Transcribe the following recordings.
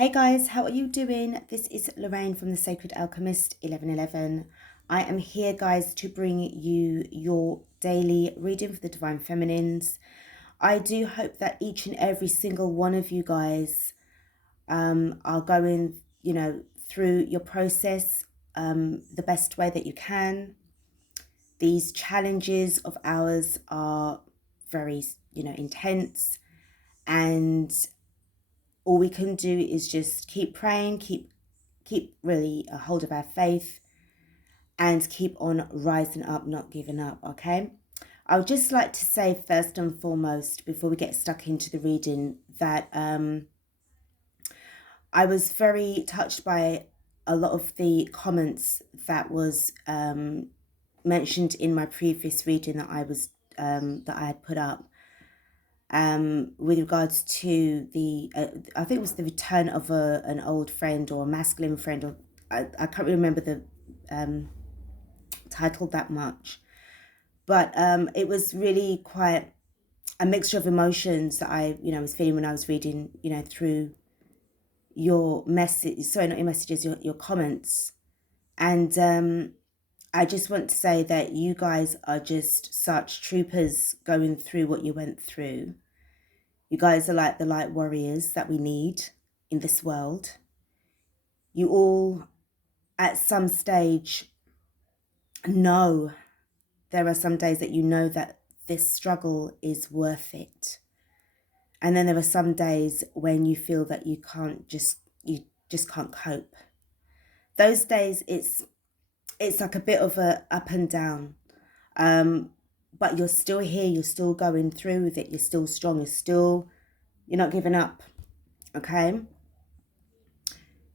Hey guys, how are you doing? This is Lorraine from the Sacred Alchemist 1111. I am here, guys, to bring you your daily reading for the Divine Feminines. I do hope that each and every single one of you guys are going, through your process the best way that you can. These challenges of ours are very, intense, and all we can do is just keep praying, keep really a hold of our faith, and keep on rising up, not giving up. Okay, I would just like to say first and foremost, before we get stuck into the reading, that I was very touched by a lot of the comments that was mentioned in my previous reading that I had put up, with regards to the I think it was the return of an old friend or a masculine friend, or I can't remember the title that much, but it was really quite a mixture of emotions that I was feeling when I was reading through your message, sorry, not your messages, your comments. And I just want to say that you guys are just such troopers going through what you went through. You guys are like the light warriors that we need in this world. You all, at some stage, know there are some days that you know that this struggle is worth it. And then there are some days when you feel that you just can't cope. Those days, it's like a bit of a up and down. But you're still here, you're still going through with it, you're still strong, you're not giving up, okay?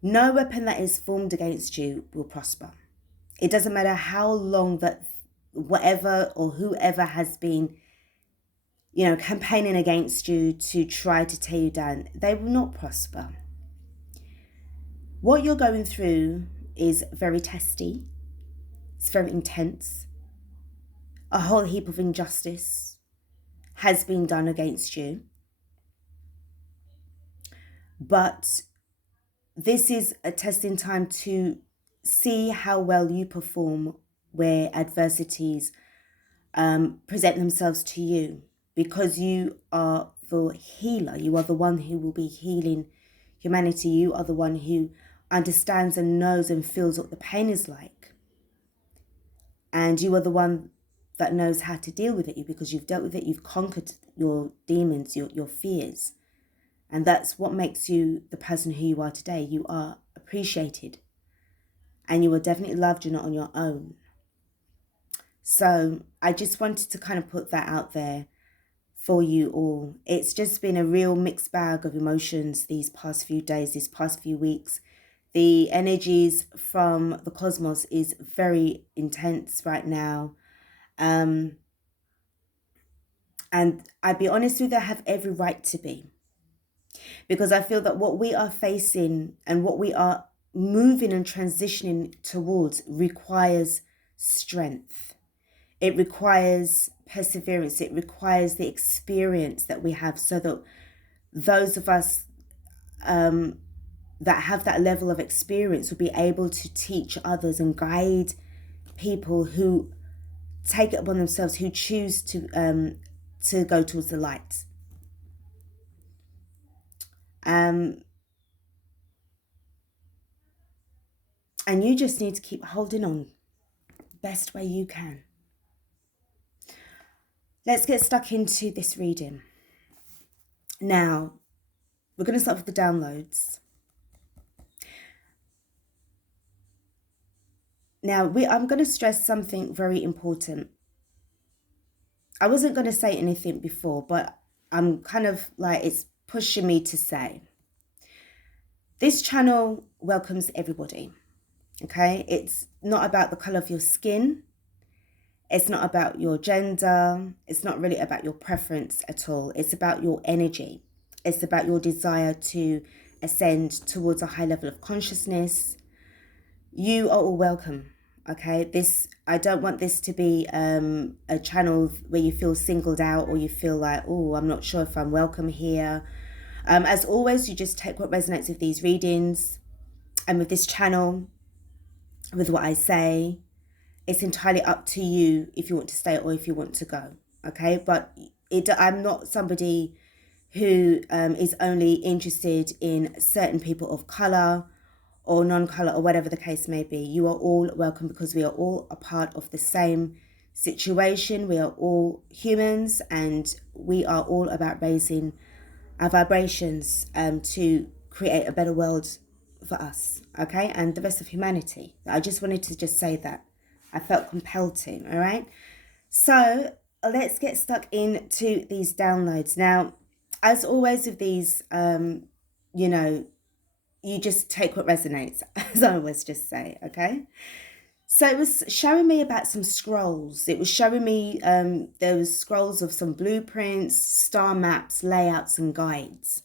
No weapon that is formed against you will prosper. It doesn't matter how long that whatever or whoever has been, campaigning against you to try to tear you down, they will not prosper. What you're going through is very testy. It's very intense. A whole heap of injustice has been done against you. But this is a testing time to see how well you perform where adversities present themselves to you, because you are the healer. You are the one who will be healing humanity. You are the one who understands and knows and feels what the pain is like. And you are the one that knows how to deal with it, because you've dealt with it, you've conquered your demons, your fears. And that's what makes you the person who you are today. You are appreciated. And you are definitely loved. You're not on your own. So I just wanted to kind of put that out there for you all. It's just been a real mixed bag of emotions these past few days, these past few weeks. The energies from the cosmos is very intense right now. And I'd be honest with you, I have every right to be. Because I feel that what we are facing and what we are moving and transitioning towards requires strength. It requires perseverance. It requires the experience that we have, so that those of us that have that level of experience will be able to teach others and guide people who take it upon themselves, who choose to go towards the light. And you just need to keep holding on best way you can. Let's get stuck into this reading. Now, we're going to start with the downloads. Now, I'm going to stress something very important. I wasn't going to say anything before, but I'm kind of like, it's pushing me to say. This channel welcomes everybody, okay? It's not about the color of your skin. It's not about your gender. It's not really about your preference at all. It's about your energy. It's about your desire to ascend towards a high level of consciousness. You are all welcome, okay? I don't want this to be a channel where you feel singled out, or you feel like, oh, I'm not sure if I'm welcome here. As always, you just take what resonates with these readings and with this channel, with what I say. It's entirely up to you if you want to stay or if you want to go, okay? But I'm not somebody who is only interested in certain people of colour or non-colour or whatever the case may be. You are all welcome because we are all a part of the same situation. We are all humans and we are all about raising our vibrations to create a better world for us, okay, and the rest of humanity. I just wanted to just say that. I felt compelled to, all right? So let's get stuck into these downloads. Now, as always with these, you know, you just take what resonates, as I always just say, okay? So it was showing me about some scrolls. It was showing me there was scrolls of some blueprints, star maps, layouts, and guides.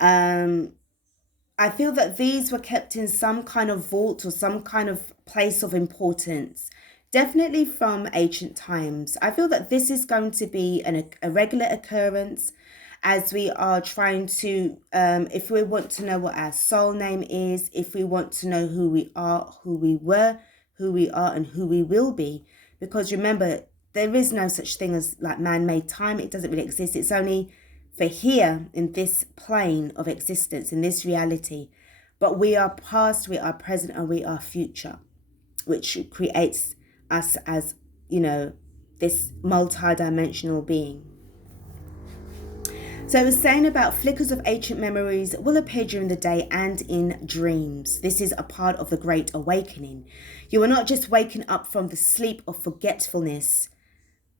I feel that these were kept in some kind of vault or some kind of place of importance, definitely from ancient times. I feel that this is going to be a regular occurrence as we are trying to, if we want to know what our soul name is, if we want to know who we are, who we were, who we are, and who we will be. Because remember, there is no such thing as like man-made time. It doesn't really exist. It's only for here in this plane of existence, in this reality. But we are past, we are present, and we are future, which creates us as, you know, this multi-dimensional being. So it was saying about flickers of ancient memories will appear during the day and in dreams. This is a part of the Great Awakening. You are not just waking up from the sleep of forgetfulness,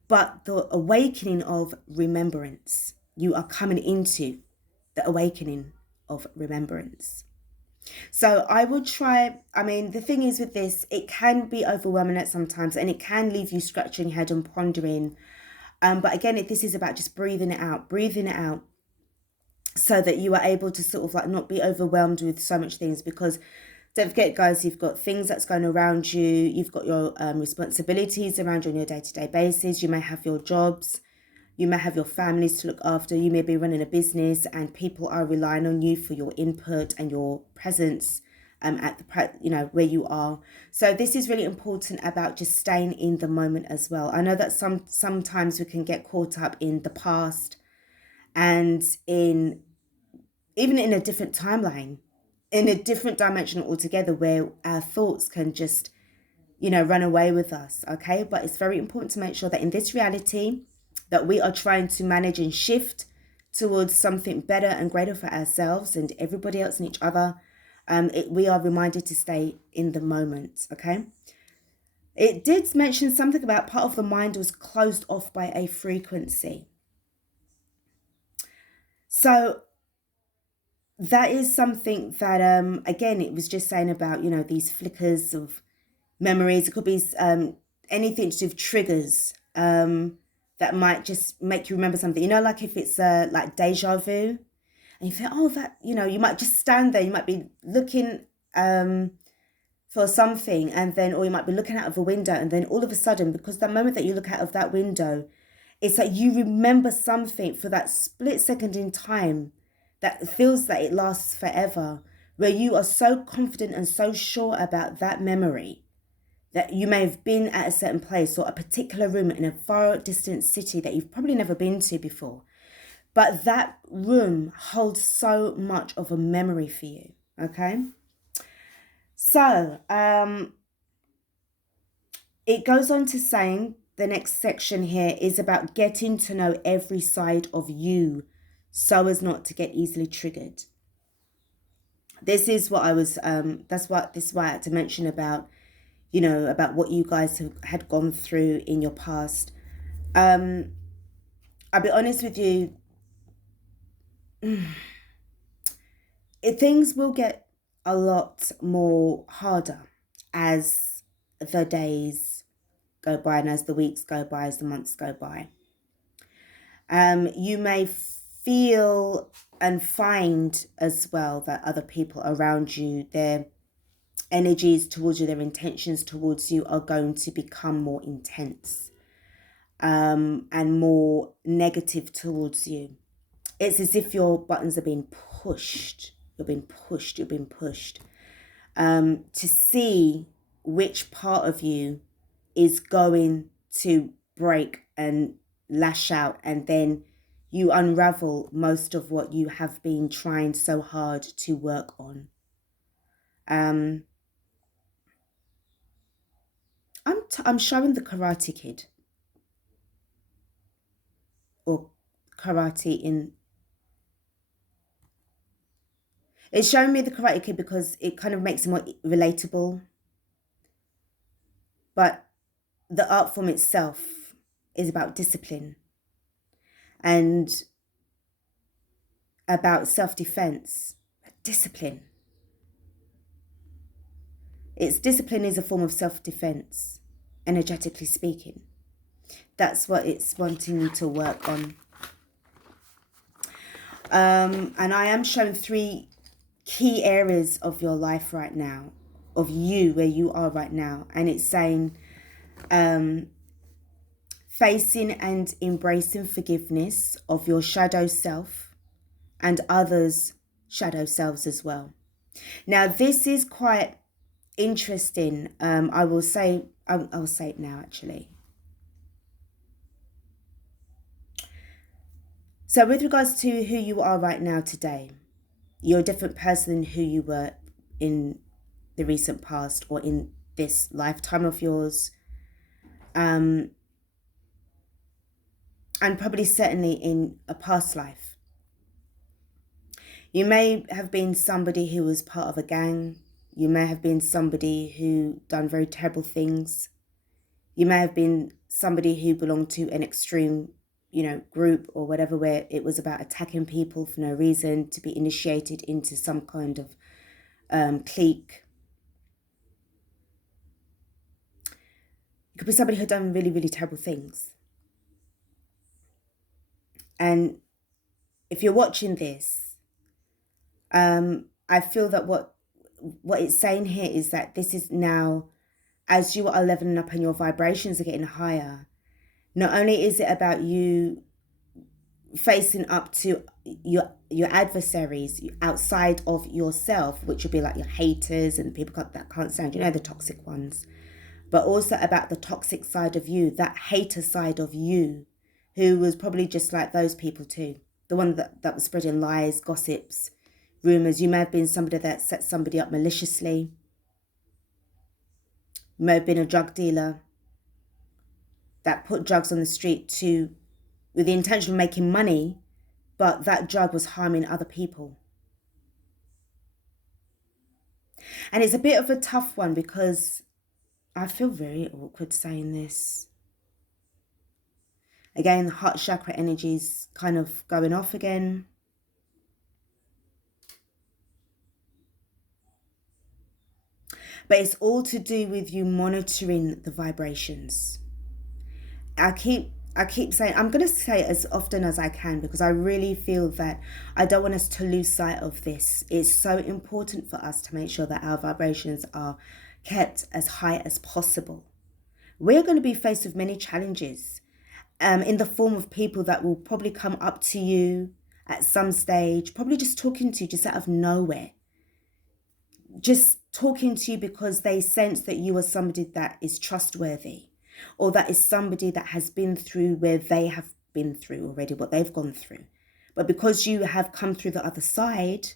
but the awakening of remembrance. You are coming into the awakening of remembrance. So I would try, I mean, the thing is with this, it can be overwhelming at sometimes and it can leave you scratching your head and pondering. But again, this is about just breathing it out so that you are able to sort of like not be overwhelmed with so much things. Because don't forget, guys, you've got things that's going around you. You've got your responsibilities around you on your day-to-day basis. You may have your jobs. You may have your families to look after. You may be running a business and people are relying on you for your input and your presence at the, you know, where you are. So this is really important about just staying in the moment as well. I know that sometimes we can get caught up in the past and even in a different timeline, in a different dimension altogether, where our thoughts can just, you know, run away with us, okay? But it's very important to make sure that in this reality that we are trying to manage and shift towards something better and greater for ourselves and everybody else and each other. We are reminded to stay in the moment, okay? It did mention something about part of the mind was closed off by a frequency. So that is something that, again, it was just saying about, you know, these flickers of memories. It could be anything to do with triggers that might just make you remember something. You know, like if it's like deja vu. And you think, oh, that, you know, you might just stand there. You might be looking for something and then, or you might be looking out of a window and then all of a sudden, because the moment that you look out of that window, it's like you remember something for that split second in time that feels that it lasts forever, where you are so confident and so sure about that memory that you may have been at a certain place or a particular room in a far distant city that you've probably never been to before. But that room holds so much of a memory for you, okay? So, it goes on to saying, the next section here is about getting to know every side of you so as not to get easily triggered. This is what I was, this is why I had to mention about, you know, about what you guys had gone through in your past. I'll be honest with you, things will get a lot more harder as the days go by and as the weeks go by, as the months go by. You may feel and find as well that other people around you, their energies towards you, their intentions towards you are going to become more intense and more negative towards you. It's as if your buttons are being pushed. You're being pushed. You're being pushed. To see which part of you is going to break and lash out, and then you unravel most of what you have been trying so hard to work on. I'm showing the Karate Kid, or karate in. It's showing me the Karate Kid because it kind of makes it more relatable. But the art form itself is about discipline and about self-defense. Discipline. Discipline is a form of self-defense, energetically speaking. That's what it's wanting you to work on. And I am showing 3 key areas of your life right now, of you, where you are right now. And it's saying facing and embracing forgiveness of your shadow self and others' shadow selves as well. Now, this is quite interesting. I'll say it now, actually. So with regards to who you are right now today, you're a different person than who you were in the recent past or in this lifetime of yours. And probably certainly in a past life. You may have been somebody who was part of a gang. You may have been somebody who done very terrible things. You may have been somebody who belonged to an extreme, group or whatever, where it was about attacking people for no reason, to be initiated into some kind of clique. You could be somebody who done really, really terrible things. And if you're watching this, I feel that what it's saying here is that this is now, as you are leveling up and your vibrations are getting higher, not only is it about you facing up to your adversaries outside of yourself, which would be like your haters and people that can't stand, the toxic ones, but also about the toxic side of you, that hater side of you, who was probably just like those people too. The one that was spreading lies, gossips, rumors. You may have been somebody that set somebody up maliciously. You may have been a drug dealer that put drugs on the street with the intention of making money, but that drug was harming other people. And it's a bit of a tough one because I feel very awkward saying this. Again, the heart chakra energy is kind of going off again. But it's all to do with you monitoring the vibrations. I keep saying, I'm going to say it as often as I can, because I really feel that I don't want us to lose sight of this. It's so important for us to make sure that our vibrations are kept as high as possible. We're going to be faced with many challenges in the form of people that will probably come up to you at some stage, probably just talking to you just out of nowhere. Just talking to you because they sense that you are somebody that is trustworthy, or that is somebody that has been through where they have been through already, what they've gone through. But because you have come through the other side,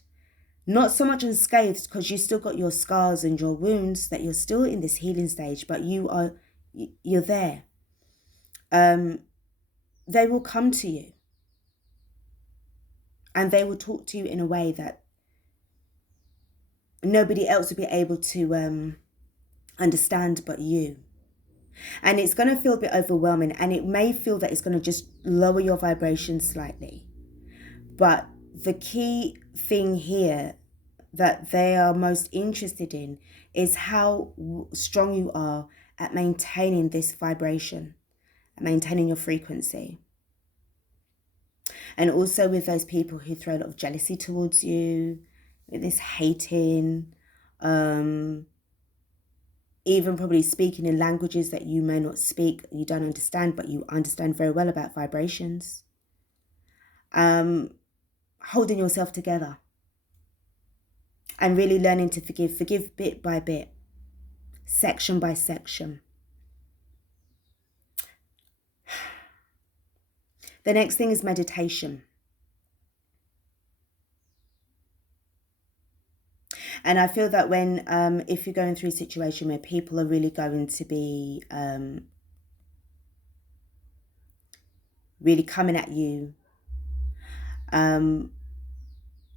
not so much unscathed, because you still got your scars and your wounds, that you're still in this healing stage, but you're there. They will come to you and they will talk to you in a way that nobody else will be able to understand but you. And it's going to feel a bit overwhelming, and it may feel that it's going to just lower your vibration slightly. But the key thing here that they are most interested in is how strong you are at maintaining this vibration, at maintaining your frequency. And also with those people who throw a lot of jealousy towards you, with this hating, even probably speaking in languages that you may not speak, you don't understand, but you understand very well about vibrations. holding yourself together and really learning to forgive bit by bit, section by section. The next thing is meditation. And I feel that when, if you're going through a situation where people are really going to be really coming at you,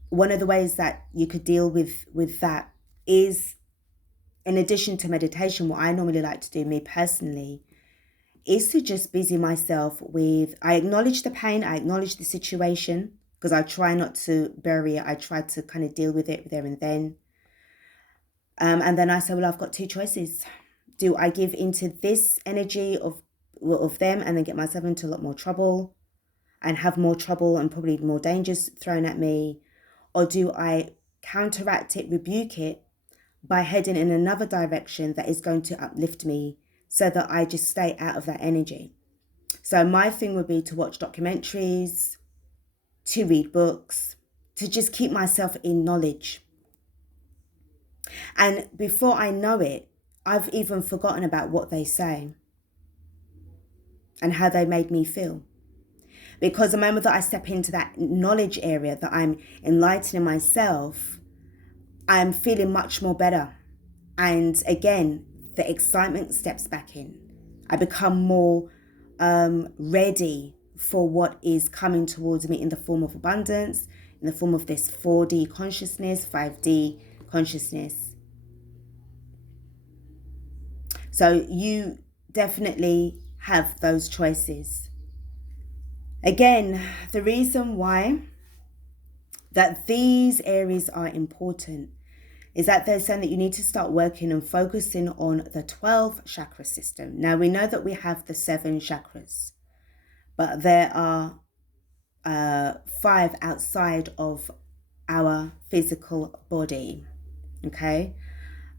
one of the ways that you could deal with that is, in addition to meditation, what I normally like to do, me personally, is to just busy myself with, I acknowledge the pain, I acknowledge the situation, because I try not to bury it. I try to kind of deal with it there and then. And then I say, well, I've got two choices. Do I give into this energy of them and then get myself into a lot more trouble and have more trouble and probably more dangers thrown at me? Or do I counteract it, rebuke it by heading in another direction that is going to uplift me so that I just stay out of that energy? So my thing would be to watch documentaries, to read books, to just keep myself in knowledge. And before I know it, I've even forgotten about what they say and how they made me feel. Because the moment that I step into that knowledge area, that I'm enlightening myself, I'm feeling much more better. And again, the excitement steps back in. I become more ready for what is coming towards me in the form of abundance, in the form of this 4D consciousness, 5D consciousness. So you definitely have those choices. Again, the reason why that these areas are important is that they're saying that you need to start working and focusing on the 12 chakra system. Now, we know that we have the 7 chakras, but there are 5 outside of our physical body, okay?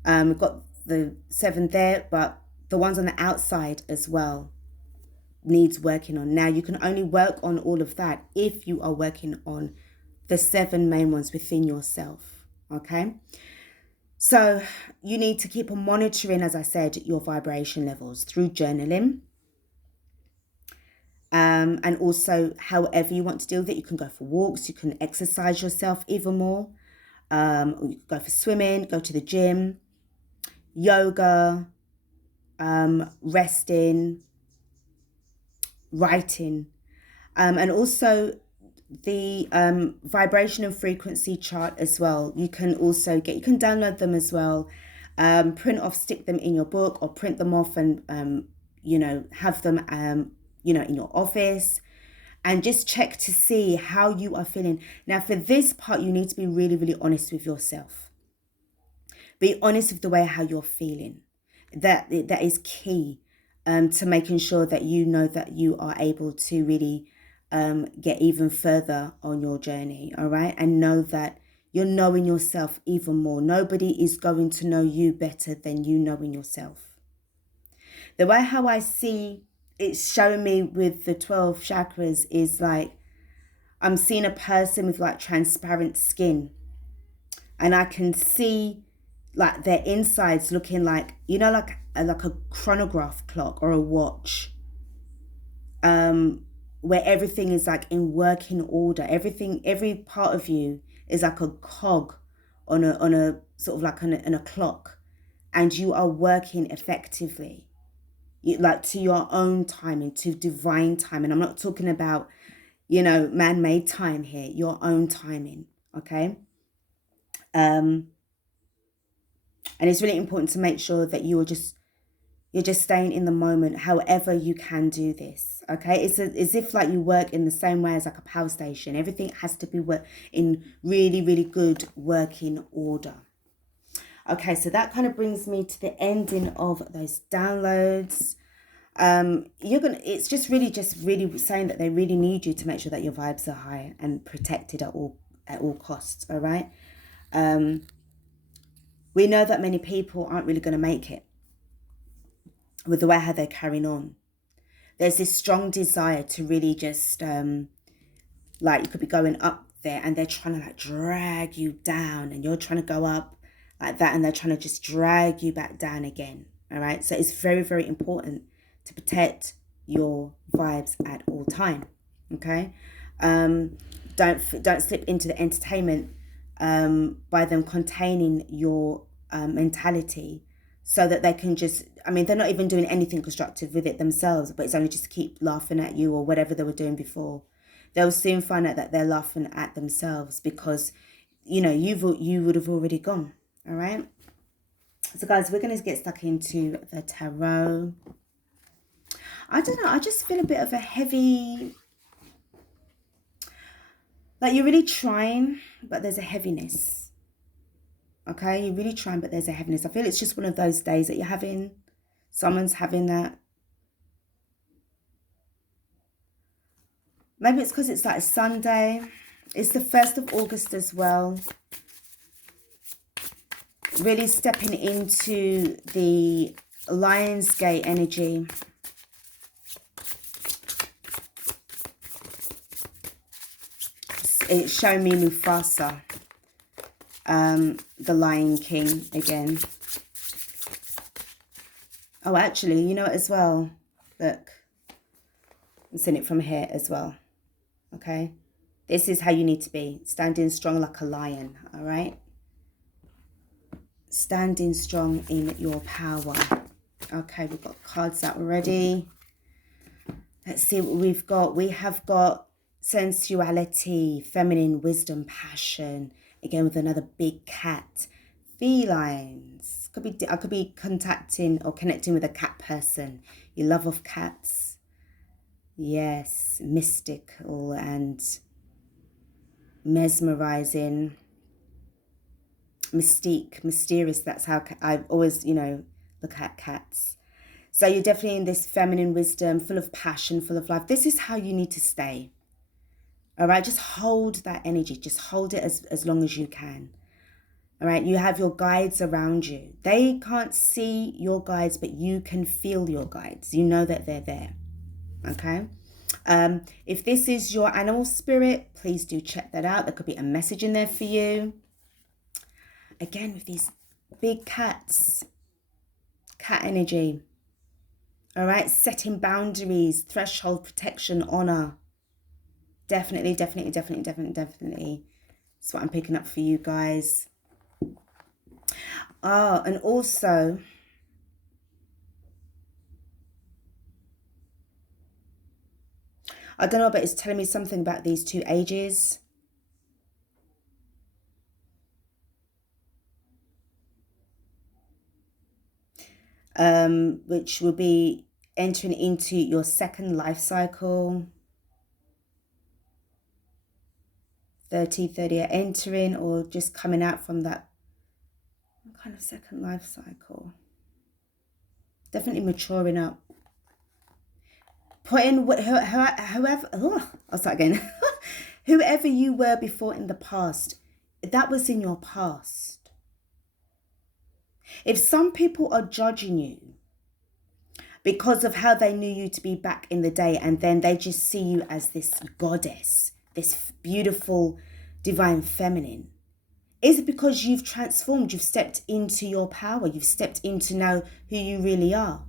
We've got the 7 there, but the ones on the outside as well needs working on. Now, you can only work on all of that if you are working on the 7 main ones within yourself, okay? So you need to keep on monitoring, as I said, your vibration levels through journaling. And also, however you want to deal with it, you can go for walks, you can exercise yourself even more. Or you can go for swimming, go to the gym, yoga, resting, writing, and also the vibration and frequency chart as well. You can also you can download them as well, print off, stick them in your book, or print them off and have them in your office, and just check to see how you are feeling. Now, for this part, you need to be really, really honest with yourself. Be honest with the way how you're feeling. That is key to making sure that you know that you are able to really get even further on your journey, all right? And know that you're knowing yourself even more. Nobody is going to know you better than you knowing yourself. The way how I see it's showing me with the 12 chakras is like I'm seeing a person with like transparent skin, and I can see like their insides looking like, like a chronograph clock or a watch, where everything is like in working order. Every part of you is like a cog on a sort of like on a clock, and you are working effectively, like to your own timing, to divine timing. I'm not talking about, man-made time here, your own timing, okay? And it's really important to make sure that you're just staying in the moment, however you can do this, okay? It's as if like you work in the same way as like a power station. Everything has to be in really, really good working order. Okay, so that kind of brings me to the ending of those downloads. It's just really saying that they really need you to make sure that your vibes are high and protected at all costs, all right? We know that many people aren't really going to make it with the way how they're carrying on. There's this strong desire to really just, you could be going up there and they're trying to like drag you down, and you're trying to go up like that and they're trying to just drag you back down again. All right. So it's very, very important to protect your vibes at all time. Okay. Don't slip into the entertainment by them containing your mentality, so that they can just, I mean, they're not even doing anything constructive with it themselves, but it's only just keep laughing at you or whatever they were doing before. They'll soon find out that they're laughing at themselves, because, you know, you would have already gone. All right. So guys, we're going to get stuck into the tarot. I don't know. I just feel a bit of a heavy, like you're really trying, but there's a heaviness. Okay, you're really trying, but there's a heaviness. I feel it's just one of those days that you're having. Someone's having that. Maybe it's because it's like a Sunday. It's the 1st of August as well. Really stepping into the Lionsgate energy. It's showing me Mufasa. The Lion King again. Oh, actually, you know what as well? Look. I'm seeing it from here as well. Okay. This is how you need to be. Standing strong like a lion. All right. Standing strong in your power. Okay, we've got cards out already. Let's see what we've got. We have got sensuality, feminine wisdom, passion. Again, with another big cat. Felines. I could be contacting or connecting with a cat person. Your love of cats. Yes, mystical and mesmerizing. Mystique, mysterious. That's how I always, you know, look at cats. So you're definitely in this feminine wisdom, full of passion, full of life. This is how you need to stay. All right, just hold that energy. Just hold it as long as you can. All right, you have your guides around you. They can't see your guides, but you can feel your guides. You know that they're there. Okay. If this is your animal spirit, please do check that out. There could be a message in there for you. Again, with these big cats, cat energy. All right, setting boundaries, threshold, protection, honor. Definitely, definitely, definitely, definitely, definitely. That's what I'm picking up for you guys. Oh, and also, I don't know, but it's telling me something about these two ages. Which will be entering into your second life cycle. 30, entering or just coming out from that kind of second life cycle. Definitely maturing up. Putting whoever, I'll start again. Whoever you were before in the past, that was in your past. If some people are judging you because of how they knew you to be back in the day, and then they just see you as this goddess, this beautiful divine feminine, is it because you've transformed, you've stepped into your power, you've stepped into know who you really are?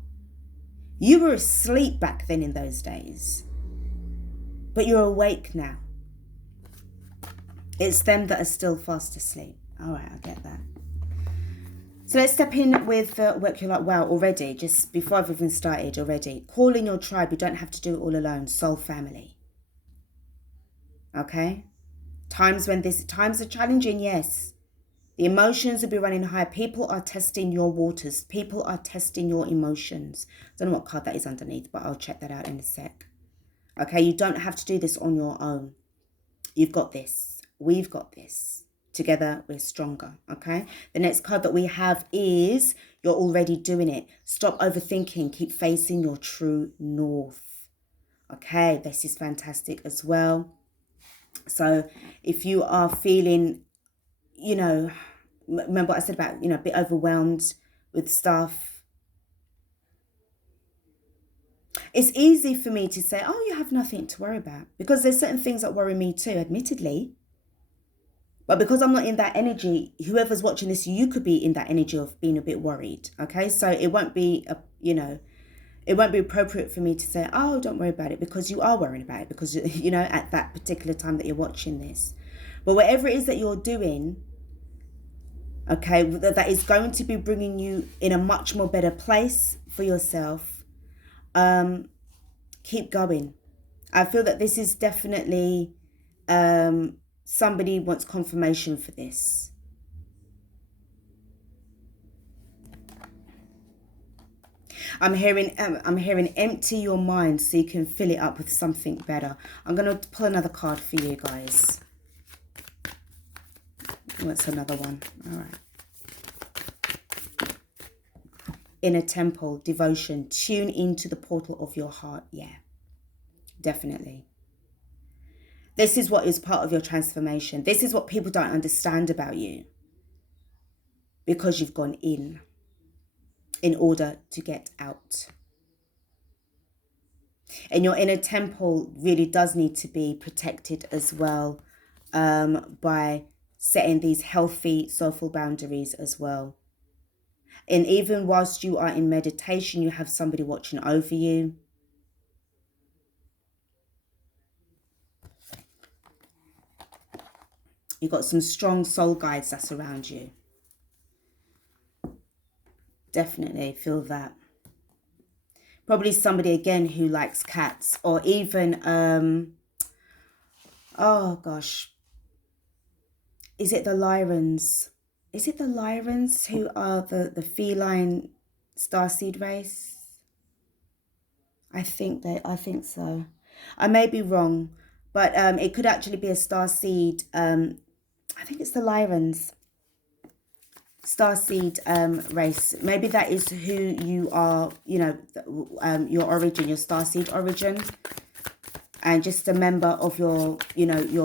You were asleep back then in those days, but you're awake now. It's them that are still fast asleep. All right, I get that. So let's step in with work. You're like, wow, already, just before I've even started already. Call in your tribe. You don't have to do it all alone. Soul family. Okay? Times are challenging, yes. The emotions will be running high. People are testing your waters. People are testing your emotions. I don't know what card that is underneath, but I'll check that out in a sec. Okay, you don't have to do this on your own. You've got this. We've got this. Together, we're stronger, okay? The next card that we have is you're already doing it. Stop overthinking. Keep facing your true north. Okay, this is fantastic as well. So if you are feeling, you know, remember what I said about, you know, a bit overwhelmed with stuff. It's easy for me to say, oh, you have nothing to worry about, because there's certain things that worry me too, admittedly. But because I'm not in that energy, whoever's watching this, you could be in that energy of being a bit worried. Okay, so it won't be it won't be appropriate for me to say, oh, don't worry about it, because you are worrying about it, because at that particular time that you're watching this. But whatever it is that you're doing, okay, that is going to be bringing you in a much more better place for yourself, keep going. I feel that this is definitely somebody wants confirmation for this. I'm hearing empty your mind so you can fill it up with something better. I'm going to pull another card for you guys. What's another one? All right. Inner temple, devotion, tune into the portal of your heart. Yeah, definitely. This is what is part of your transformation. This is what people don't understand about you, because you've gone in order to get out. And your inner temple really does need to be protected as well, by setting these healthy, soulful boundaries as well. And even whilst you are in meditation, you have somebody watching over you. You've got some strong soul guides that's around you. Definitely feel that. Probably somebody, again, who likes cats, or even, oh gosh, is it the Lyrans? Is it the Lyrans who are the feline starseed race? I think so. I may be wrong, but it could actually be a starseed. I think it's the Lyrans. Starseed race. Maybe that is who you are, your origin, your starseed origin. And just a member of your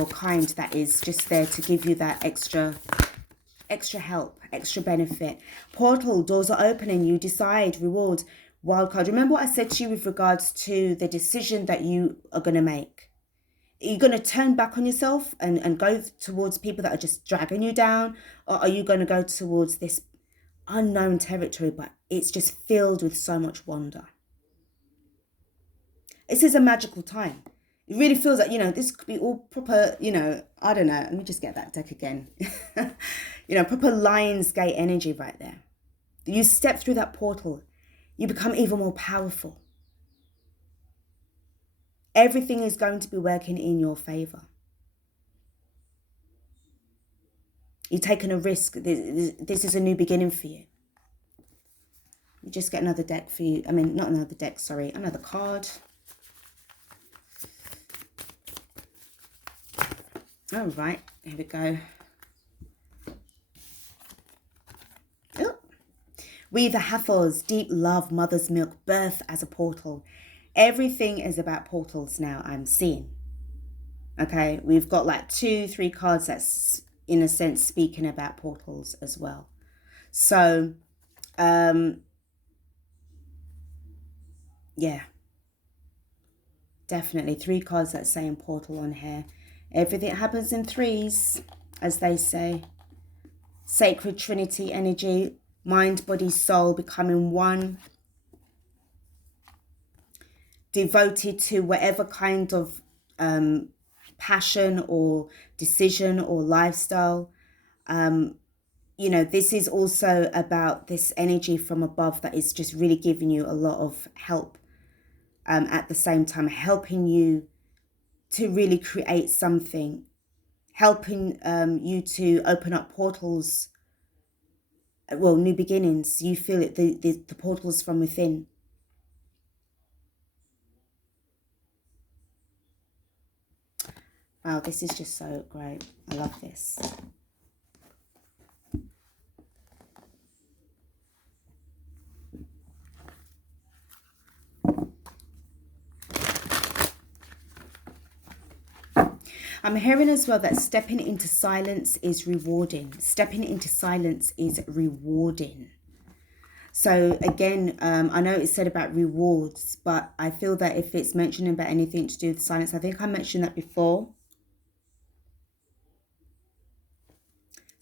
kind that is just there to give you that extra help, extra benefit. Portal doors are opening. You decide, reward, wild card. Remember what I said to you with regards to the decision that you are going to make. Are you going to turn back on yourself and go towards people that are just dragging you down? Or are you going to go towards this unknown territory, but it's just filled with so much wonder? This is a magical time. It really feels like, this could be all proper, I don't know. Let me just get that deck again. Proper Lionsgate energy right there. You step through that portal, you become even more powerful. Everything is going to be working in your favor. You've taken a risk. This is a new beginning for you. You just get another deck for you. I mean, not another deck, sorry. Another card. All right, here we go. Oh. We the Hathors, deep love, mother's milk, birth as a portal. Everything is about portals now, I'm seeing. Okay, we've got like 2-3 cards that's in a sense speaking about portals as well. So, yeah, definitely 3 cards that's saying portal on here. Everything happens in threes, as they say. Sacred Trinity energy, mind, body, soul becoming one. Devoted to whatever kind of passion or decision or lifestyle. This is also about this energy from above that is just really giving you a lot of help. At the same time, helping you to really create something, helping you to open up portals, well, new beginnings. You feel it, the portals from within. Wow, this is just so great. I love this. I'm hearing as well that stepping into silence is rewarding. Stepping into silence is rewarding. So again, I know it's said about rewards, but I feel that if it's mentioning about anything to do with silence, I think I mentioned that before.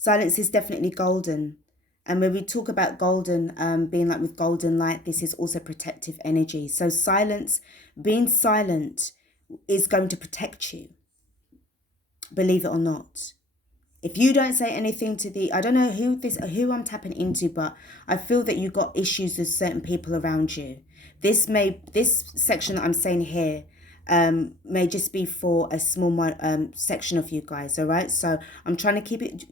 Silence is definitely golden. And when we talk about golden, being like with golden light, this is also protective energy. So silence, being silent is going to protect you, believe it or not. If you don't say anything to I don't know who I'm tapping into, but I feel that you got issues with certain people around you. This section that I'm saying here may just be for a small section of you guys, all right? So I'm trying to keep it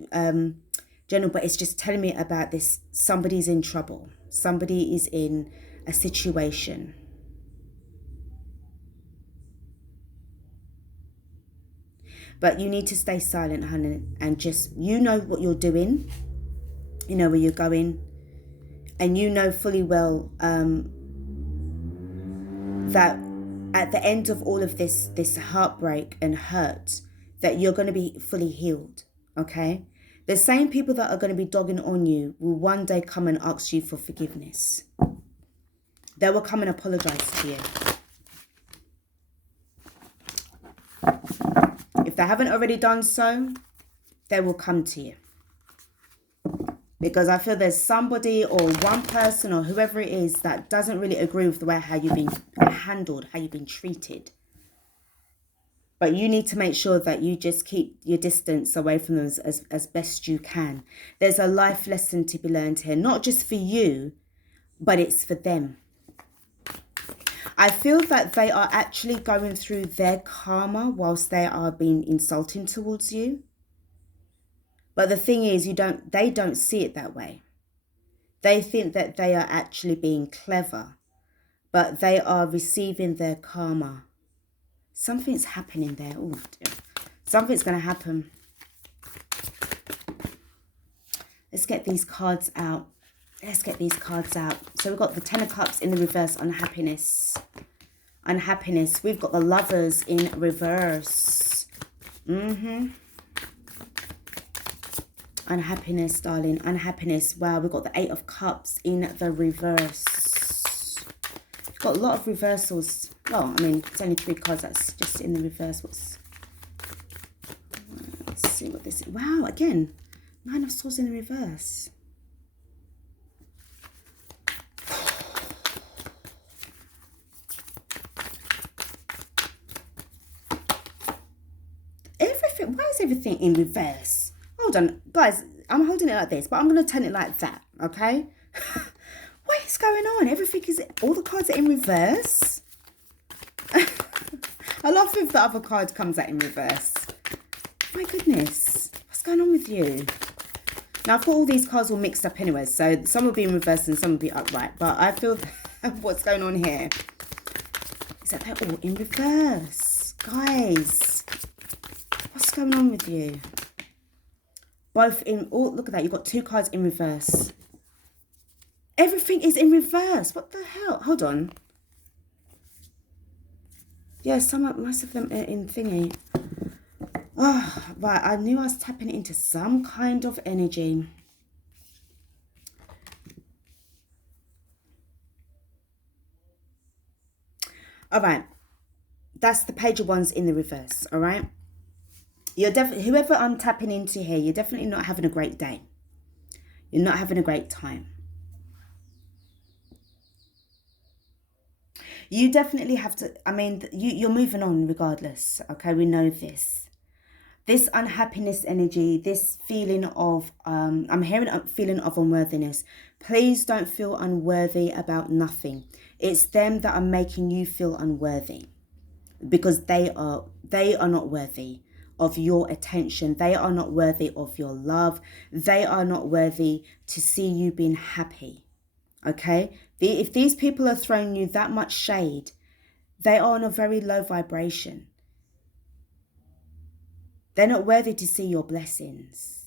general, but it's just telling me about this. Somebody's in trouble. Somebody is in a situation. But you need to stay silent, honey, and just, you know what you're doing. You know where you're going. And you know fully well that at the end of all of this heartbreak and hurt, that you're going to be fully healed, okay? The same people that are going to be dogging on you will one day come and ask you for forgiveness. They will come and apologize to you. If they haven't already done so, they will come to you. Because I feel there's somebody or one person or whoever it is that doesn't really agree with the way how you've been handled, how you've been treated. But you need to make sure that you just keep your distance away from them as best you can. There's a life lesson to be learned here, not just for you, but it's for them. I feel that they are actually going through their karma whilst they are being insulting towards you. But the thing is, they don't see it that way. They think that they are actually being clever, but they are receiving their karma. Something's happening there. Oh, dear. Something's going to happen. Let's get these cards out. Let's get these cards out. So we've got the Ten of Cups in the reverse, unhappiness. Unhappiness. We've got the Lovers in reverse. Unhappiness, darling. Unhappiness. Wow, we've got the Eight of Cups in the reverse. We've got a lot of reversals. Well, I mean, it's only 3 cards that's just in the reverse. Let's see what this is. Wow, again. 9 of Swords in the reverse. Why is everything in reverse? Hold on, guys, I'm holding it like this, but I'm going to turn it like that, okay? What is going on? All the cards are in reverse? I laugh if the other card comes out in reverse. My goodness, what's going on with you? Now, I've got all these cards all mixed up anyway, so some will be in reverse and some will be upright, but I feel what's going on here is that they're all in reverse. Guys, what's going on with you? Both in, look at that, you've got 2 cards in reverse. Everything is in reverse. What the hell? Hold on. Yeah, most of them are in thingy. Oh, right, I knew I was tapping into some kind of energy. All right, that's the Page of Wands in the reverse, all right? You're definitely, whoever I'm tapping into here, you're definitely not having a great day. You're not having a great time. You definitely have to, I mean, you're moving on regardless, okay? We know this. This unhappiness energy, this feeling of, I'm hearing a feeling of unworthiness. Please don't feel unworthy about nothing. It's them that are making you feel unworthy because they are not worthy of your attention. They are not worthy of your love. They are not worthy to see you being happy, okay? If these people are throwing you that much shade, they are on a very low vibration. They're not worthy to see your blessings.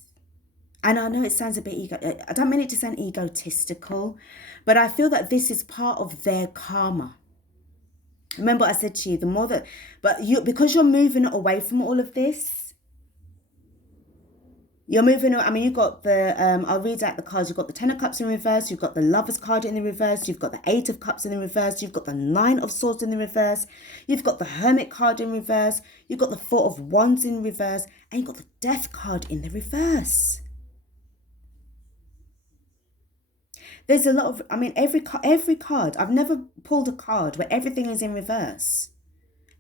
And I know it sounds a bit I don't mean it to sound egotistical, but I feel that this is part of their karma. Remember I said to you, the more that, because you're moving away from all of this, you're moving, I mean, you've got the, I'll read out the cards. You've got the Ten of Cups in reverse. You've got the Lovers card in the reverse. You've got the Eight of Cups in the reverse. You've got the 9 of Swords in the reverse. You've got the Hermit card in reverse. You've got the 4 of Wands in reverse. And you've got the Death card in the reverse. There's a lot of, I mean, every card, I've never pulled a card where everything is in reverse.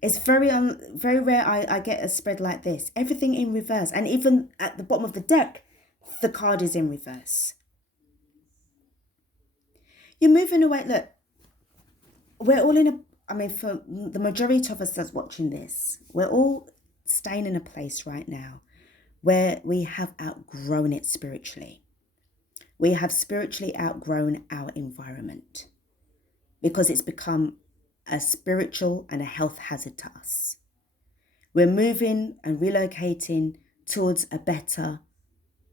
It's very rare I get a spread like this. Everything in reverse. And even at the bottom of the deck, the card is in reverse. You're moving away. Look, we're all in a, I mean, for the majority of us that's watching this, we're all staying in a place right now where we have outgrown it spiritually. We have spiritually outgrown our environment because it's become a spiritual and a health hazard to us. We're moving and relocating towards a better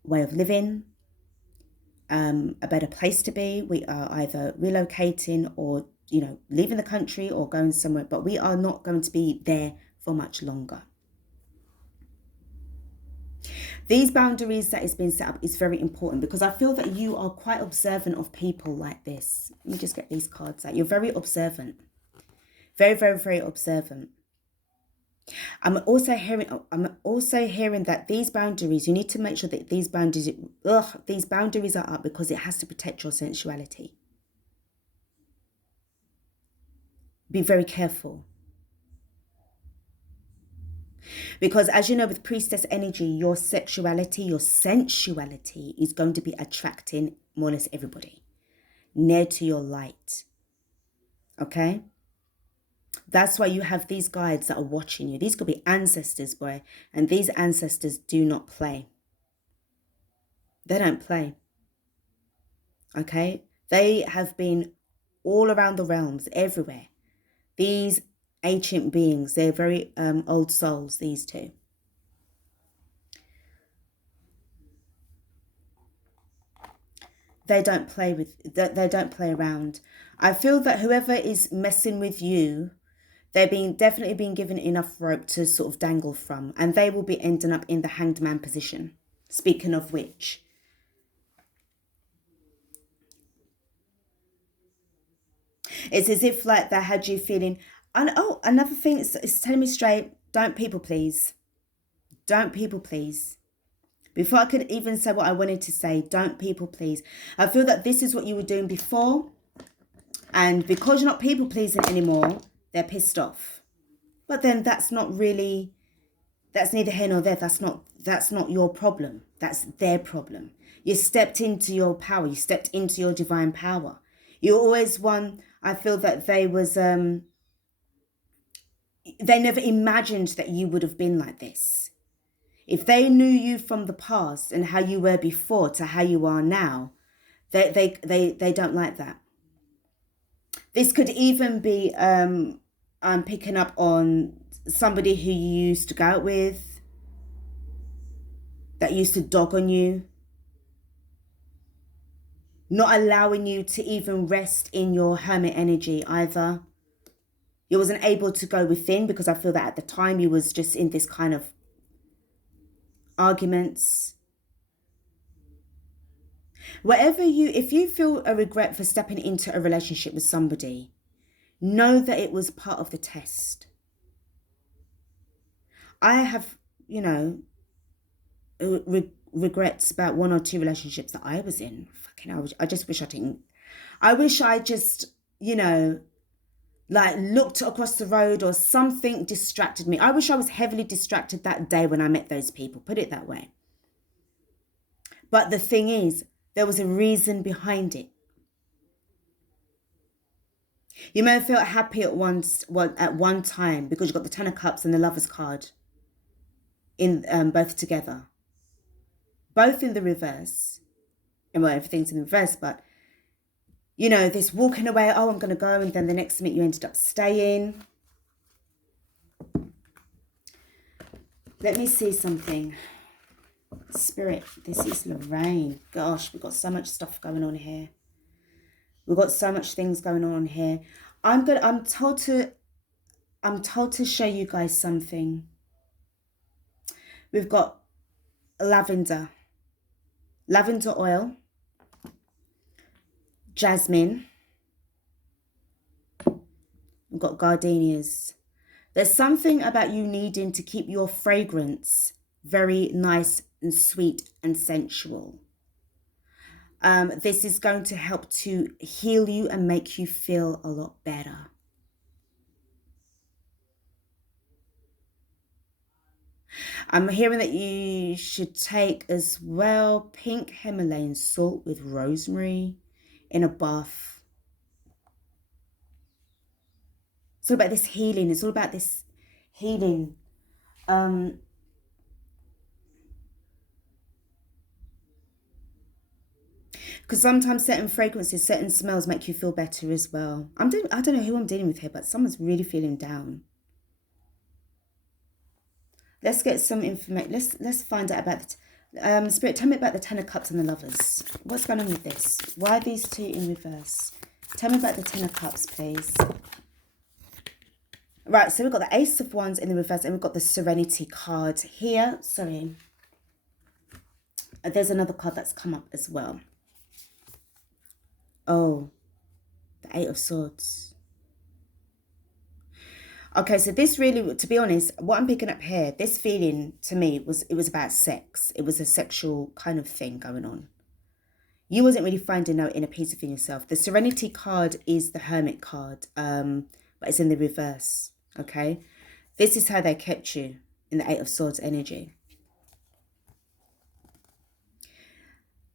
way of living, a better place to be. We are either relocating or, leaving the country or going somewhere, but we are not going to be there for much longer. These boundaries that is being set up is very important because I feel that you are quite observant of people like this. Let me just get these cards out. You're very observant. Very, very, very observant. I'm also hearing that these boundaries, you need to make sure that these boundaries are up because it has to protect your sensuality. Be very careful. Because as you know, with priestess energy, your sexuality, your sensuality is going to be attracting more or less everybody near to your light. Okay? That's why you have these guides that are watching you. These could be ancestors, boy. And these ancestors do not play. They don't play. Okay? They have been all around the realms, everywhere. These ancient beings, they're very old souls, these two. They don't play they don't play around. I feel that whoever is messing with you, they're definitely being given enough rope to sort of dangle from, and they will be ending up in the hanged man position. Speaking of which, it's as if like they had you feeling, and another thing is telling me straight, don't people please. Don't people please. Before I could even say what I wanted to say, don't people please. I feel that this is what you were doing before, and because you're not people pleasing anymore, they're pissed off. But then that's neither here nor there. That's not your problem. That's their problem. You stepped into your power. You stepped into your divine power. You always won. I feel that they never imagined that you would have been like this. If they knew you from the past and how you were before to how you are now, they don't like that. This could even be I'm picking up on somebody who you used to go out with, that used to dog on you, not allowing you to even rest in your hermit energy either. You wasn't able to go within because I feel that at the time you was just in this kind of arguments. If you feel a regret for stepping into a relationship with somebody, know that it was part of the test. I have, regrets about one or two relationships that I was in. I just wish I didn't. I wish I just, like looked across the road or something distracted me. I wish I was heavily distracted that day when I met those people, put it that way. But the thing is, there was a reason behind it. You may have felt happy at one time because you got the Ten of Cups and the Lover's card in both together. Both in the reverse. And well, everything's in the reverse, but this walking away, I'm going to go, and then the next minute you ended up staying. Let me see something. Spirit, this is Lorraine. Gosh, we've got so much stuff going on here. We've got so much things going on here. I'm told to show you guys something. We've got lavender oil, jasmine. We've got gardenias. There's something about you needing to keep your fragrance very nice and sweet and sensual. This is going to help to heal you and make you feel a lot better. I'm hearing that you should take as well pink Himalayan salt with rosemary in a bath. It's all about this healing. It's all about this healing. Because sometimes certain fragrances, certain smells make you feel better as well. I don't know who I'm dealing with here, but someone's really feeling down. Let's get some information. Let's find out about the Spirit. Tell me about the Ten of Cups and the Lovers. What's going on with this? Why are these two in reverse? Tell me about the Ten of Cups, please. Right, so we've got the Ace of Wands in the reverse, and we've got the Serenity card here. Sorry. There's another card that's come up as well. Oh, the Eight of Swords. Okay, so this really, to be honest, what I'm picking up here, this feeling to me was about sex. It was a sexual kind of thing going on. You wasn't really finding no inner peace within yourself. The Serenity card is the Hermit card, but it's in the reverse, okay? This is how they kept you in the Eight of Swords energy.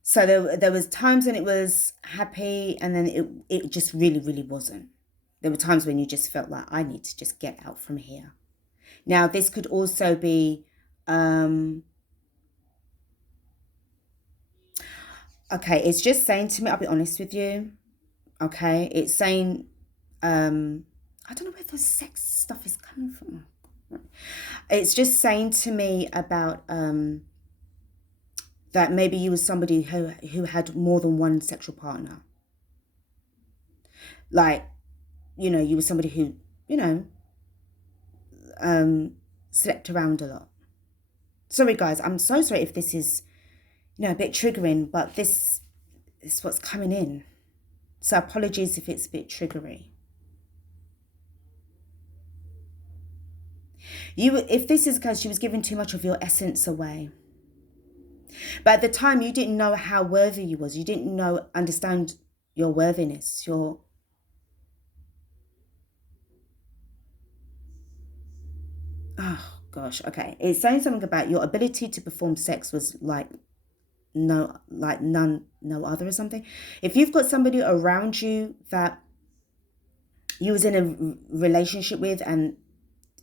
So there was times when it was happy, and then it just really, really wasn't. There were times when you just felt like, I need to just get out from here. Now, this could also be, okay, it's just saying to me, I'll be honest with you, okay? It's saying, I don't know where the sex stuff is coming from. It's just saying to me about, that maybe you were somebody who had more than one sexual partner. Like, you know, you were somebody who, you know, slept around a lot. Sorry, guys. I'm so sorry if this is, you know, a bit triggering, but this is what's coming in. So apologies if it's a bit triggery. If this is because she was giving too much of your essence away. But at the time, you didn't know how worthy you was. You didn't understand your worthiness. Oh, gosh. Okay. It's saying something about your ability to perform sex was like no other or something. If you've got somebody around you that you was in a relationship with and,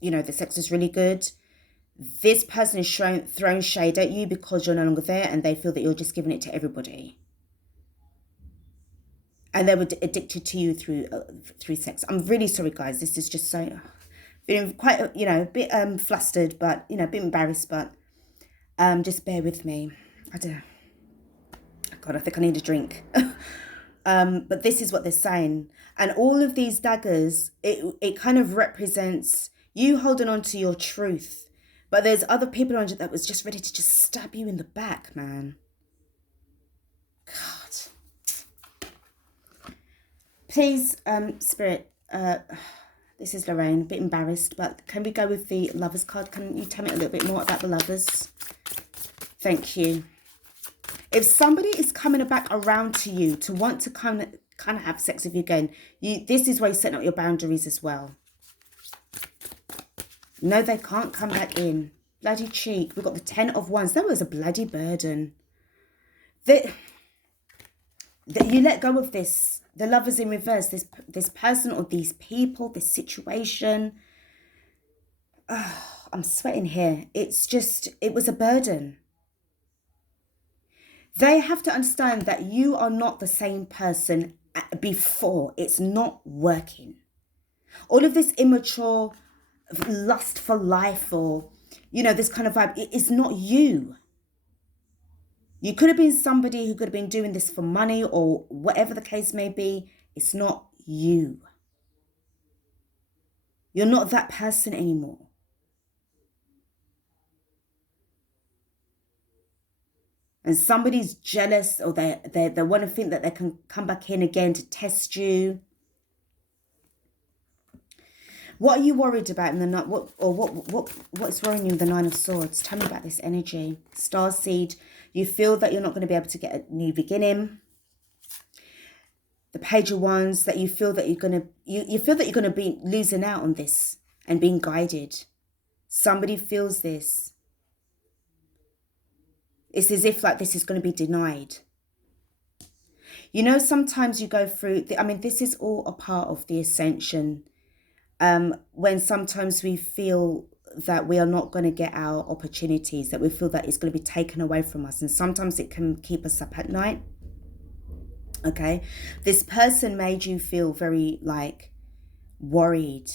you know, the sex is really good, this person is throwing shade at you because you're no longer there, and they feel that you're just giving it to everybody. And they were addicted to you through sex. I'm really sorry, guys. This is just so, feeling quite, you know, a bit flustered, but, you know, a bit embarrassed, but just bear with me. God, I think I need a drink. But this is what they're saying. And all of these daggers, it kind of represents you holding on to your truth. But there's other people around you that was just ready to just stab you in the back, man. God. Please, Spirit, this is Lorraine, a bit embarrassed, but can we go with the Lovers card? Can you tell me a little bit more about the Lovers? Thank you. If somebody is coming back around to you to want to kind of have sex with you again, this is where you're setting up your boundaries as well. No, they can't come back in. Bloody cheek. We've got the 10 of Wands. That was a bloody burden. That you let go of this. The Lovers in reverse. This person or these people, this situation. Oh, I'm sweating here. It's just, it was a burden. They have to understand that you are not the same person before. It's not working. All of this immature lust for life, or, you know, this kind of vibe, it is not you. You could have been somebody who could have been doing this for money or whatever the case may be. It's not you. You're not that person anymore. And somebody's jealous, or they want to think that they can come back in again to test you. What are you worried about in the night? What's worrying you in the Nine of Swords? Tell me about this energy. Starseed, you feel that you're not going to be able to get a new beginning. The Page of Wands, that you feel that you're gonna you feel that you're gonna be losing out on this and being guided. Somebody feels this. It's as if like this is going to be denied. You know, sometimes you go through, I mean, this is all a part of the ascension. When sometimes we feel that we are not going to get our opportunities, that we feel that it's going to be taken away from us. And sometimes it can keep us up at night. Okay. This person made you feel very like worried.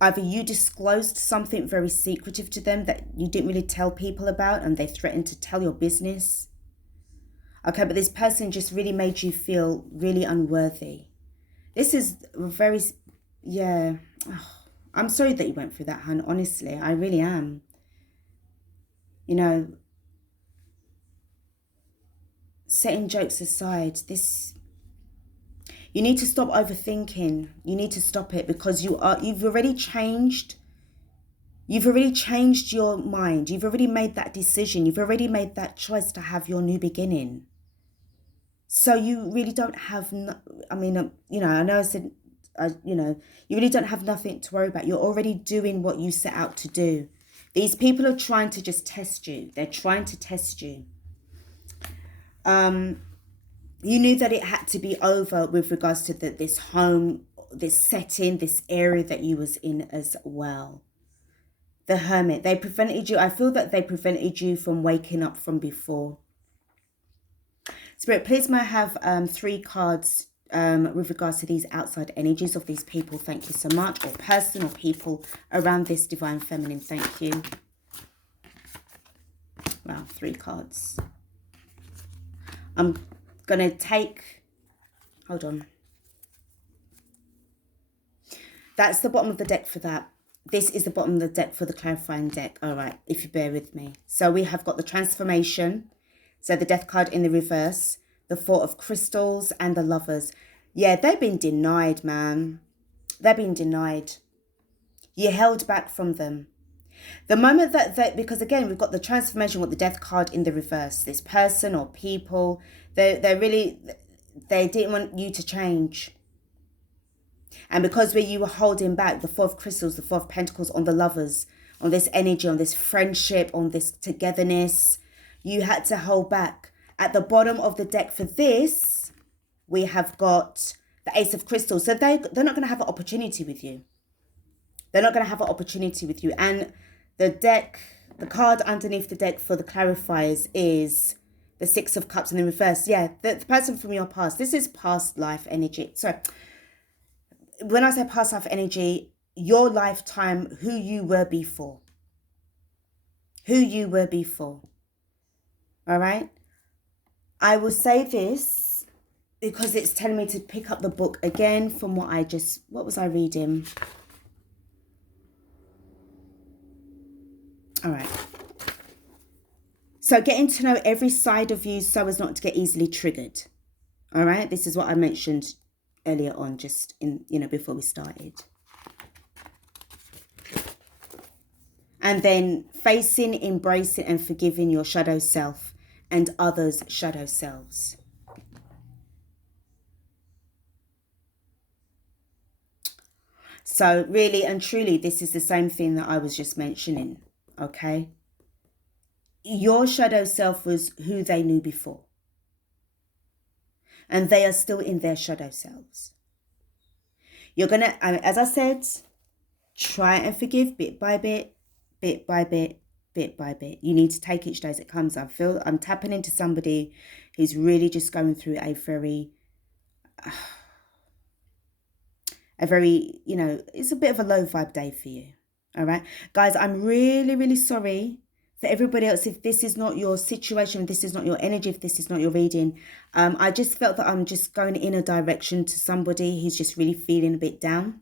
Either you disclosed something very secretive to them that you didn't really tell people about, and they threatened to tell your business. Okay, but this person just really made you feel really unworthy. This is very, yeah. Oh, I'm sorry that you went through that, hon. Honestly, I really am. You know, setting jokes aside, this, you need to stop overthinking. You need to stop it, because you've already changed. You've already changed your mind. You've already made that decision. You've already made that choice to have your new beginning. So you really don't have, I mean, you know, I know I said, you know, you really don't have nothing to worry about. You're already doing what you set out to do. These people are trying to just test you. They're trying to test you. You knew that it had to be over with regards to this home, this setting, this area that you was in as well. The Hermit, they prevented you. I feel that they prevented you from waking up from before. Spirit, please may I have 3 cards with regards to these outside energies of these people. Thank you so much. Or person or people around this divine feminine. Thank you. Wow, 3 cards. I'm going to take... Hold on. That's the bottom of the deck for that. This is the bottom of the deck for the clarifying deck. All right, if you bear with me. So we have got the transformation. So the Death card in the reverse, the 4 of Crystals, and the Lovers. Yeah, they've been denied, man. They've been denied. You held back from them. The moment that because again, we've got the transformation with the Death card in the reverse. This person or people, they didn't want you to change. And because you were holding back, the 4 of Crystals, the 4 of Pentacles on the Lovers, on this energy, on this friendship, on this togetherness, you had to hold back. At the bottom of the deck for this, we have got the Ace of Crystals. So they're not going to have an opportunity with you. They're not going to have an opportunity with you. And the deck, the card underneath the deck for the clarifiers is the 6 of Cups in the reverse. Yeah, the person from your past. This is past life energy. So when I say past life energy, your lifetime, who you were before. Who you were before. All right. I will say this because it's telling me to pick up the book again from what was I reading? All right. So getting to know every side of you so as not to get easily triggered. All right. This is what I mentioned earlier on, just in, you know, before we started. And then facing, embracing and forgiving your shadow self and others' shadow selves. So really and truly, this is the same thing that I was just mentioning, okay? Your shadow self was who they knew before. And they are still in their shadow selves. You're going to, as I said, try and forgive bit by bit, bit by bit, bit by bit. You need to take each day as it comes. I'm tapping into somebody who's really just going through a very, you know, it's a bit of a low vibe day for you. All right, guys, I'm really, really sorry for everybody else. If this is not your situation, if this is not your energy, if this is not your reading, I just felt that I'm just going in a direction to somebody who's just really feeling a bit down.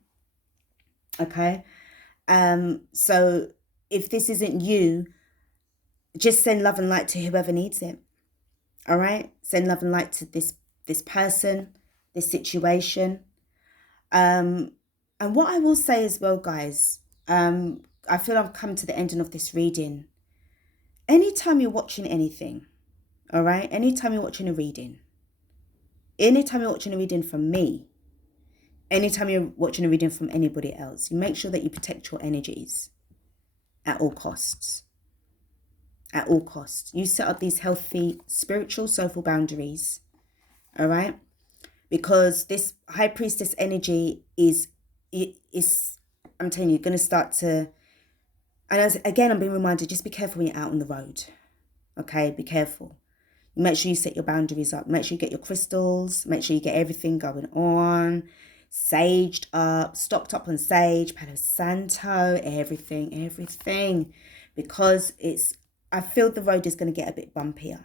Okay. So if this isn't you, just send love and light to whoever needs it. All right. Send love and light to this person, this situation. And what I will say as well, guys, I feel I've come to the ending of this reading. Anytime you're watching anything, all right, anytime you're watching a reading, anytime you're watching a reading from me, anytime you're watching a reading from anybody else, you make sure that you protect your energies at all costs. At all costs. You set up these healthy spiritual, soulful boundaries, all right? Because this high priestess energy is I'm telling you, going to start to, and again, I'm being reminded, just be careful when you're out on the road, okay? Be careful. Make sure you set your boundaries up. Make sure you get your crystals. Make sure you get everything going on. Saged up, stocked up on sage, Palo Santo, everything. Because I feel the road is going to get a bit bumpier.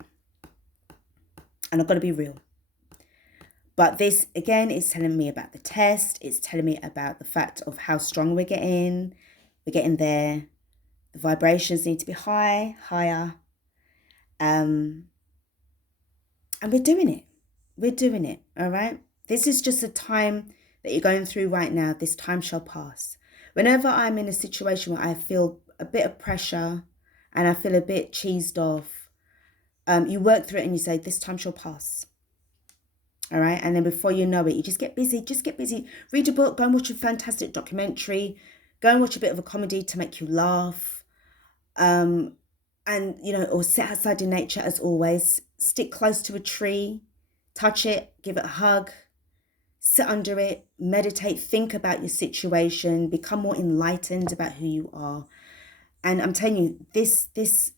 And I've got to be real. But this, again, is telling me about the test. It's telling me about the fact of how strong we're getting. We're getting there. The vibrations need to be higher. And we're doing it. We're doing it, all right? This is just a time that you're going through right now. This time shall pass. Whenever I'm in a situation where I feel a bit of pressure and I feel a bit cheesed off, you work through it and you say, this time shall pass. All right? And then before you know it, you just get busy. Read a book. Go and watch a fantastic documentary. Go and watch a bit of a comedy to make you laugh. And, or sit outside in nature as always. Stick close to a tree. Touch it. Give it a hug. Sit under it. Meditate. Think about your situation. Become more enlightened about who you are. And I'm telling you, this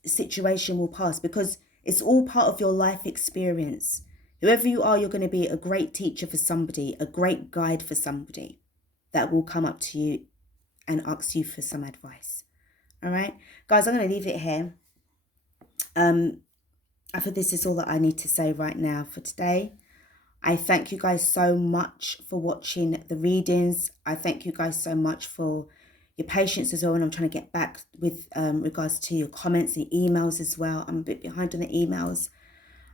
situation will pass because it's all part of your life experience. Whoever you are, you're going to be a great teacher for somebody, a great guide for somebody that will come up to you and ask you for some advice. All right, guys, I'm going to leave it here. I think this is all that I need to say right now for today. I thank you guys so much for watching the readings. I thank you guys so much for your patience as well. And I'm trying to get back with regards to your comments and emails as well. I'm a bit behind on the emails.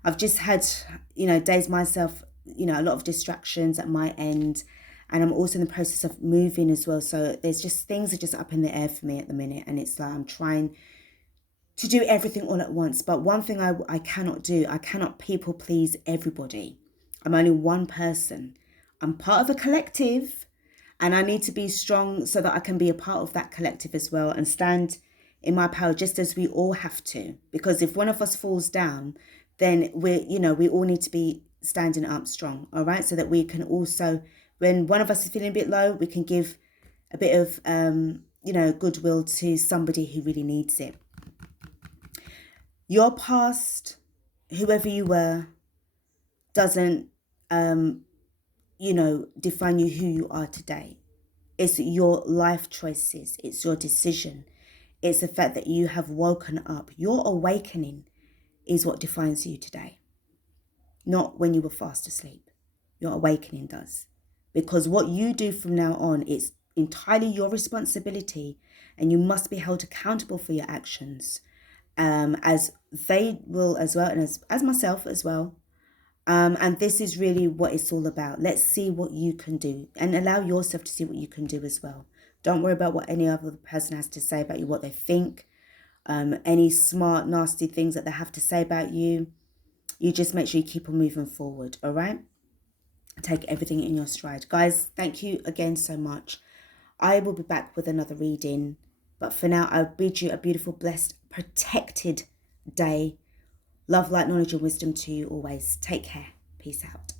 I've just had, days myself, a lot of distractions at my end. And I'm also in the process of moving as well. So there's just things are just up in the air for me at the minute. And it's like I'm trying to do everything all at once. But one thing I cannot do, I cannot people please everybody. I'm only one person. I'm part of a collective. And I need to be strong so that I can be a part of that collective as well and stand in my power just as we all have to. Because if one of us falls down, then we all need to be standing up strong, all right? So that we can also, when one of us is feeling a bit low, we can give a bit of, goodwill to somebody who really needs it. Your past, whoever you were, doesn't, define you who you are today. It's your life choices. It's your decision. It's the fact that you have woken up. Your awakening is what defines you today. Not when you were fast asleep. Your awakening does. Because what you do from now on is entirely your responsibility, and you must be held accountable for your actions, as they will as well, and as myself as well. And this is really what it's all about. Let's see what you can do and allow yourself to see what you can do as well. Don't worry about what any other person has to say about you, what they think, any smart, nasty things that they have to say about you. You just make sure you keep on moving forward, all right? Take everything in your stride. Guys, thank you again so much. I will be back with another reading. But for now, I bid you a beautiful, blessed, protected day. Love, light, knowledge, and wisdom to you always. Take care. Peace out.